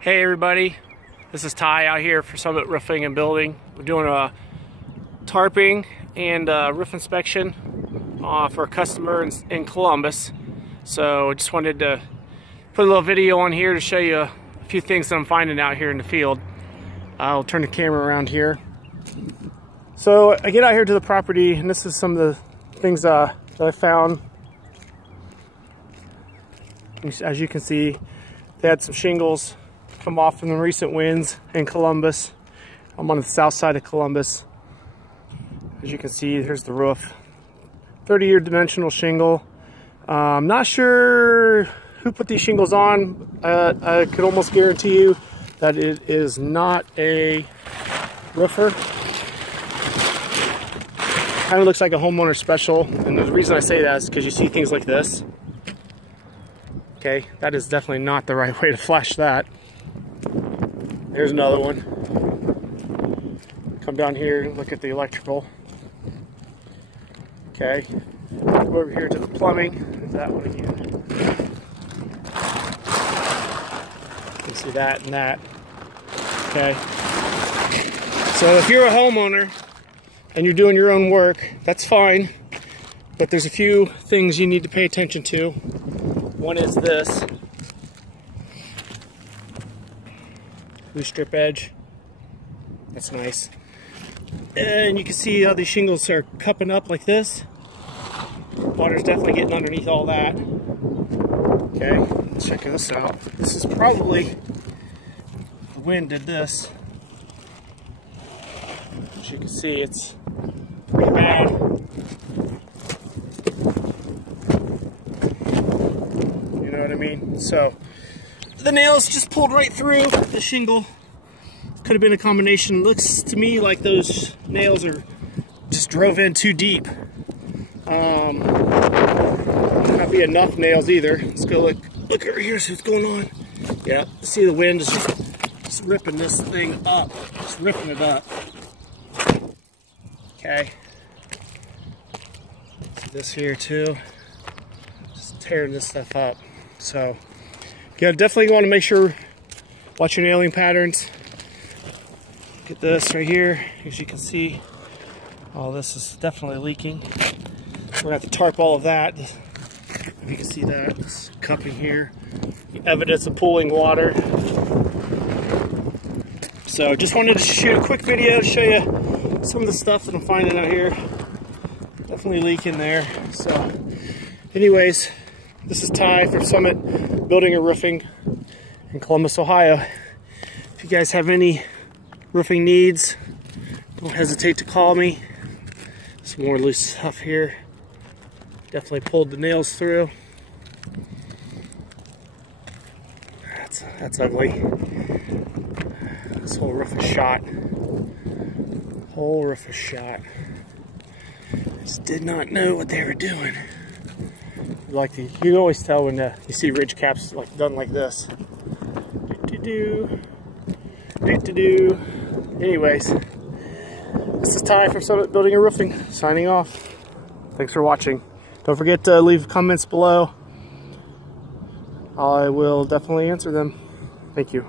Hey everybody, this is Ty out here for Summit Roofing and Building. We're doing a tarping and roof inspection for a customer in Columbus. So I just wanted to put a little video on here to show you a few things that I'm finding out here in the field. I'll turn the camera around here. So I get out here to the property, and this is some of the things that I found. As you can see, they had some shingles come off from the recent winds in Columbus. I'm on the south side of Columbus. As you can see, here's the roof. 30-year dimensional shingle. I'm not sure who put these shingles on. I could almost guarantee you that it is not a roofer. Kind of looks like a homeowner special, and the reason I say that is because you see things like this. Okay, that is definitely not the right way to flash that. There's another one. Come down here and look at the electrical. Okay, go over here to the plumbing. There's that one again. You can see that and that. Okay, so if you're a homeowner and you're doing your own work, that's fine, but there's a few things you need to pay attention to. One is this loose strip edge. That's nice. And you can see how these shingles are cupping up like this. Water's definitely getting underneath all that. Okay, let's check this out. This is probably, the wind did this. As you can see, it's pretty bad. You know what I mean? So the nails just pulled right through the shingle. Could have been a combination. Looks to me like those nails are just drove in too deep. Might not be enough nails either. Let's go look over here, see what's going on. Yeah, see the wind is just ripping this thing up. Just ripping it up. Okay. See this here too. Just tearing this stuff up. So you definitely want to make sure, watch your nailing patterns. Look at this right here. As you can see, all this is definitely leaking. We're gonna have to tarp all of that. You can see that, this cupping here. Evidence of pooling water. So just wanted to shoot a quick video to show you some of the stuff that I'm finding out here. Definitely leaking there. So anyways, this is Ty from Summit Building and Roofing in Columbus, Ohio. If you guys have any roofing needs, don't hesitate to call me. Some more loose stuff here. Definitely pulled the nails through. That's ugly. This whole roof is shot. Whole roof is shot. Just did not know what they were doing. You can always tell when you see ridge caps done like this. Anyways, this is Ty from Summit Building and Roofing, signing off. Thanks for watching. Don't forget to leave comments below. I will definitely answer them. Thank you.